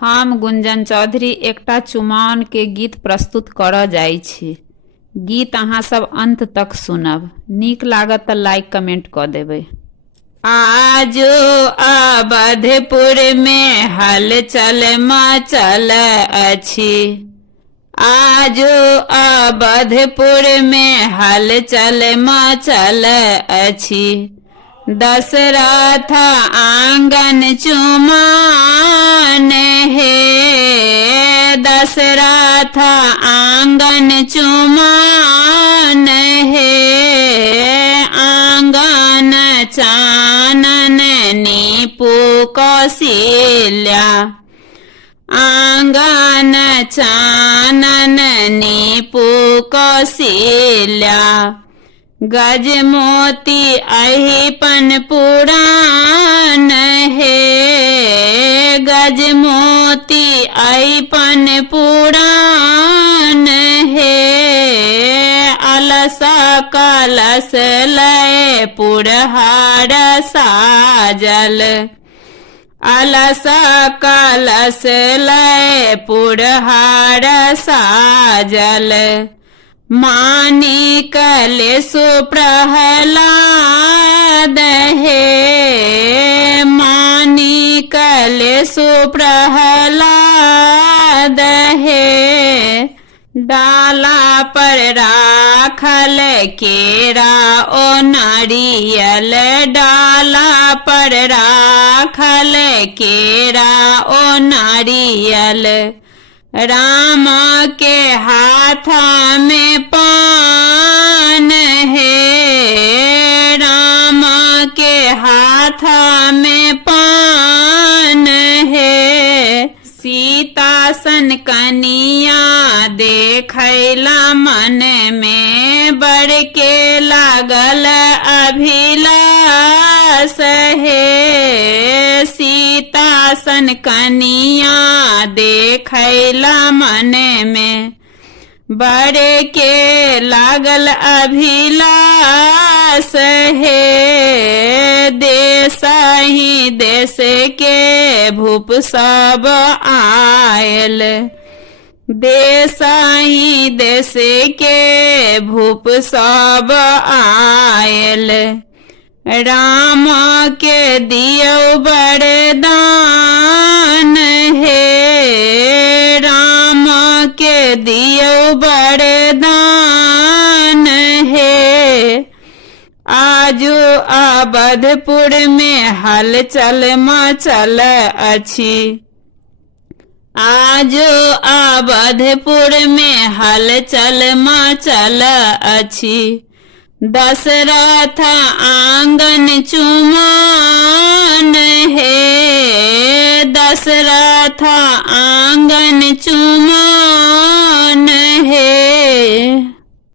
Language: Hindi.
हम गुंजन चौधरी एकटा चुमाओन के गीत प्रस्तुत करऽ जाइ छी। गीत अहाँ सब अंत तक सुनब। नीक लागत तऽ लाइक कमेंट कऽ देबै। आजो अवधपुर में हलचल मचल अछि। आजो अवधपुर में हलचल मचल अछि। दशरथ आंगन चुमाओन हे। दशरथ आंगन चुमाओन हे। आंगन चानन नीपु कौशल्या। आंगन चानन नीपु कौशल्या। गजमोती अहिपन पुराण हे। गजमोती अहिपन पुराण हे। अलस कलश लय पुरहार साजल। अलस कलश लय पुरहार साजल। मानिक लेसु प्रहलाद हे। मानिक लेसु प्रहलाद हे। डाला पर राखल केरा ओ नारियल। डाला पर राखल केरा ओ नारियल। राम के हाथ में पान है। राम के हाथ में पान है। सीता सन कनिया देखैला मन में बड़ के लागल अभिलाष है। सीता सन कनिया देखैला मन में बड़ के लागल अभिलाष है। देश ही देश के भूप सब आयल। देश ही देश के भूप सब आयल। राम के दियो वरदान है। राम के दियो वरदान है। आजो अवधपुर में हलचल मचल अछि। आजो अवधपुर में हलचल मचल अछि। दशरथ आंगन चुमाओन हे। दशरथ आंगन चुमाओन हे।